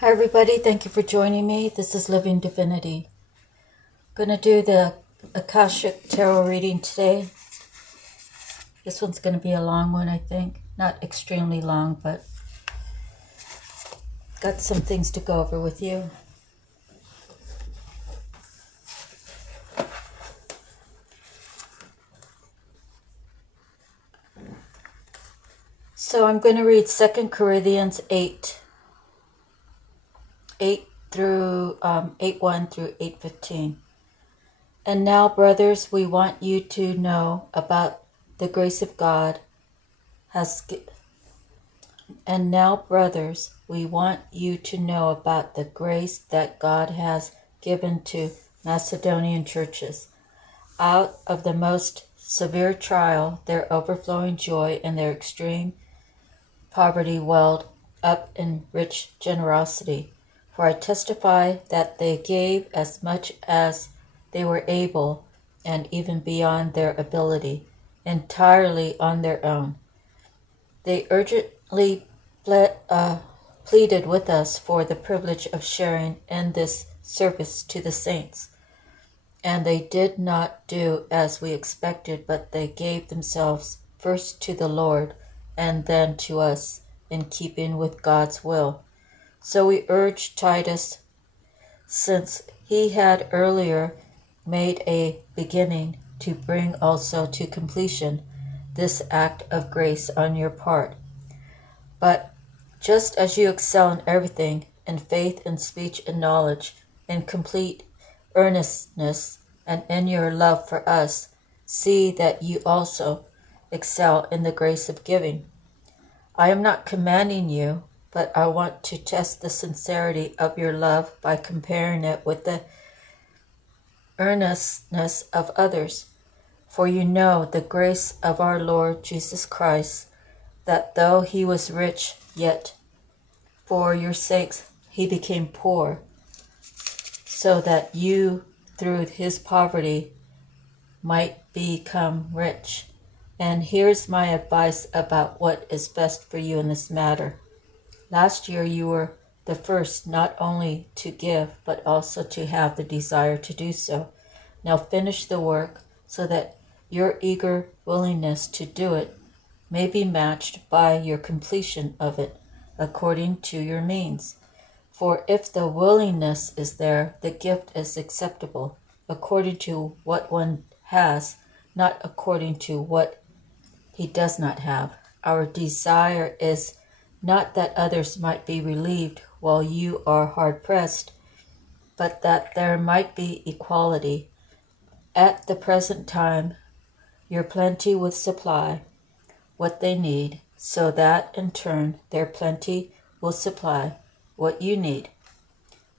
Hi everybody, thank you for joining me. This is Living Divinity. I'm going to do the Akashic Tarot reading today. This one's going to be a long one, I think. Not extremely long, but got some things to go over with you. So I'm going to read 2 Corinthians 8 through 8:1 through 8:15. And now, brothers, we want you to know about the grace of God And now, brothers, we want you to know about the grace that God has given to Macedonian churches. Out of the most severe trial, their overflowing joy and their extreme poverty welled up in rich generosity. For I testify that they gave as much as they were able, and even beyond their ability, entirely on their own. They urgently pleaded with us for the privilege of sharing in this service to the saints. And they did not do as we expected, but they gave themselves first to the Lord and then to us, in keeping with God's will. So we urged Titus, since he had earlier made a beginning, to bring also to completion this act of grace on your part. But just as you excel in everything, in faith and speech and knowledge, in complete earnestness, and in your love for us, see that you also excel in the grace of giving. I am not commanding you, but I want to test the sincerity of your love by comparing it with the earnestness of others. For you know the grace of our Lord Jesus Christ, that though he was rich, yet for your sakes he became poor, so that you through his poverty might become rich. And here's my advice about what is best for you in this matter. Last year you were the first not only to give, but also to have the desire to do so. Now finish the work so that your eager willingness to do it may be matched by your completion of it according to your means. For if the willingness is there, the gift is acceptable, according to what one has, not according to what he does not have. Our desire is not that others might be relieved while you are hard pressed, but that there might be equality. At the present time, your plenty will supply what they need, so that in turn their plenty will supply what you need.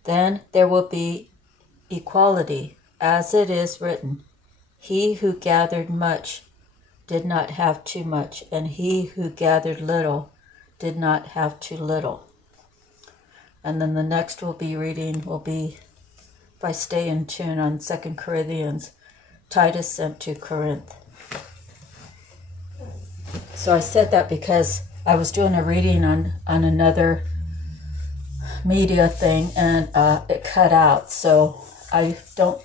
Then there will be equality, as it is written, he who gathered much did not have too much, and he who gathered little did not have too little. And then the next we'll be reading will be, if I stay in tune, on 2 Corinthians, Titus sent to Corinth. So I said that because I was doing a reading on another media thing, and it cut out, so I don't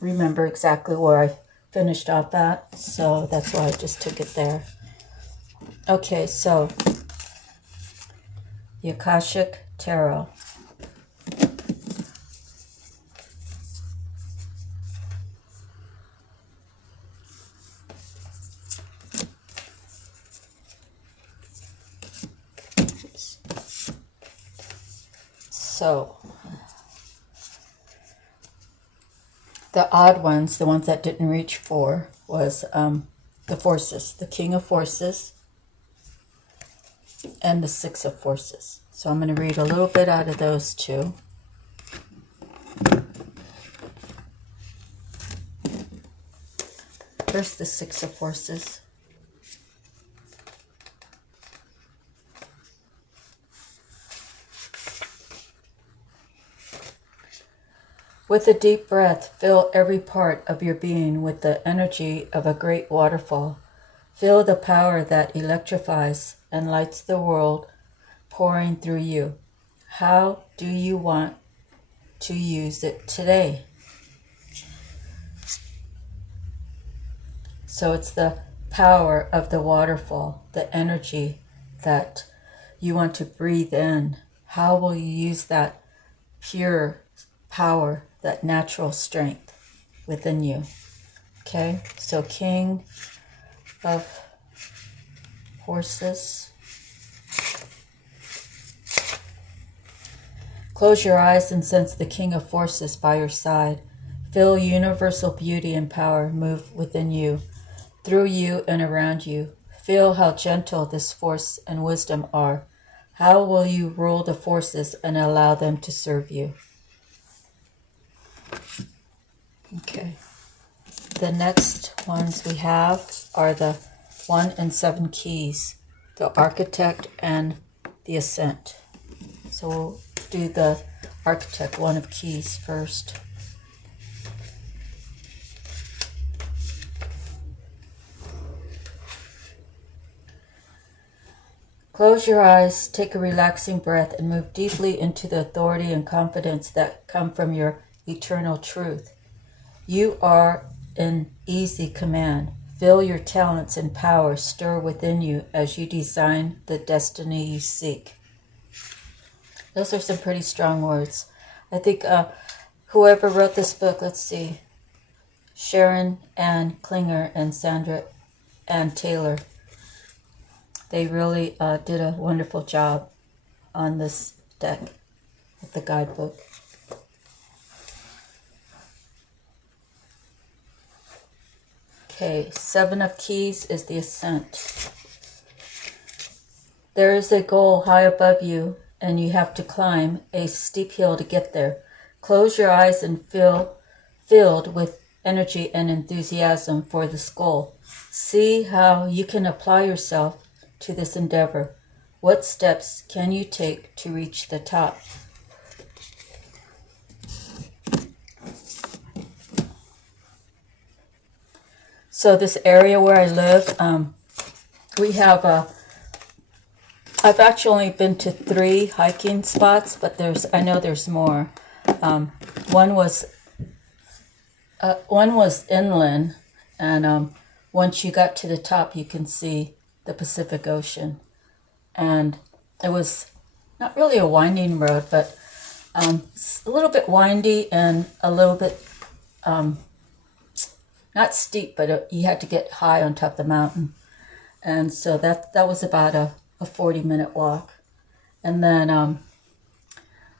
remember exactly where I finished off at, so that's why I just took it there. Okay, so the Akashic Tarot. So the odd ones, the ones that didn't reach 4, was the Forces, the King of Forces, and the 6 of Forces. So I'm going to read a little bit out of those two. First, the 6 of Forces. With a deep breath, fill every part of your being with the energy of a great waterfall. Feel the power that electrifies and lights the world pouring through you. How do you want to use it today? So it's the power of the waterfall, the energy that you want to breathe in. How will you use that pure power, that natural strength within you? Okay, so King of Horses. Close your eyes and sense the King of Forces by your side. Feel universal beauty and power move within you, through you and around you. Feel how gentle this force and wisdom are. How will you rule the forces and allow them to serve you? Okay. The next ones we have are the 1 and 7 keys, the Architect and the Ascent. So we'll do the Architect, 1 of keys first. Close your eyes, take a relaxing breath, and move deeply into the authority and confidence that come from your eternal truth. You are in easy command. Feel your talents and power stir within you as you design the destiny you seek. Those are some pretty strong words. I think whoever wrote this book, let's see, Sharon Ann Klinger and Sandra Ann Taylor, they really did a wonderful job on this deck of the guidebook. Okay, 7 of keys is the Ascent. There is a goal high above you, and you have to climb a steep hill to get there. Close your eyes and feel filled with energy and enthusiasm for this goal. See how you can apply yourself to this endeavor. What steps can you take to reach the top? So this area where I live, we have I've actually been to 3 hiking spots, but I know there's more. One was inland, and once you got to the top, you can see the Pacific Ocean. And it was not really a winding road, but a little bit windy and a little bit not steep, but you had to get high on top of the mountain. And so that was about a 40-minute walk. And then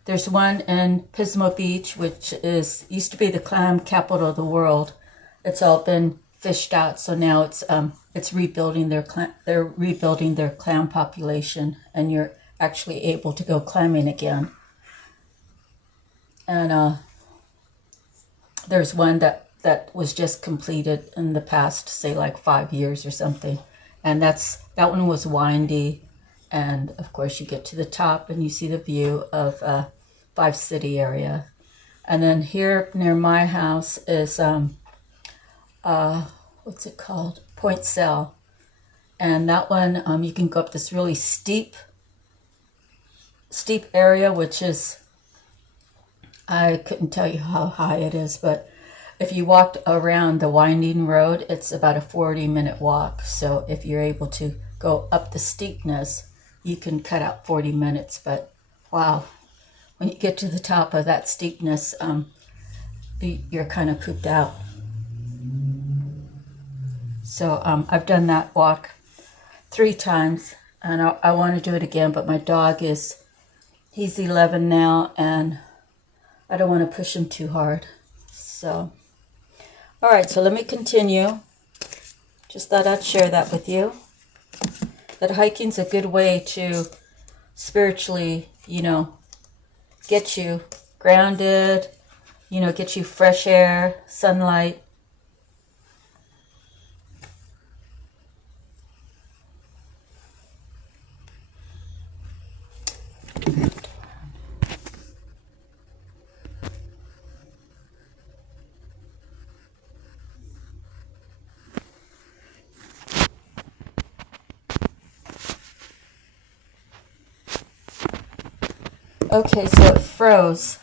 there's one in Pismo Beach, which used to be the clam capital of the world. It's all been fished out, so now it's rebuilding they're rebuilding their clam population, and you're actually able to go clamming again. And there's one that was just completed in the past, say like 5 years or something, and that one was windy, and of course you get to the top and you see the view of Five City area. And then here near my house is what's it called? Point Cell, and that one you can go up this really steep area, which is, I couldn't tell you how high it is, but if you walked around the winding road, it's about a 40-minute walk. So if you're able to go up the steepness, you can cut out 40 minutes. But wow, when you get to the top of that steepness, you're kind of cooped out. So I've done that walk 3 times, and I want to do it again, but my dog he's 11 now, and I don't want to push him too hard. So, all right, so let me continue. Just thought I'd share that with you. That hiking's a good way to spiritually, get you grounded, get you fresh air, sunlight. Okay, so it froze.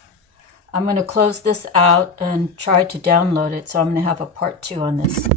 I'm going to close this out and try to download it, so I'm going to have a part 2 on this.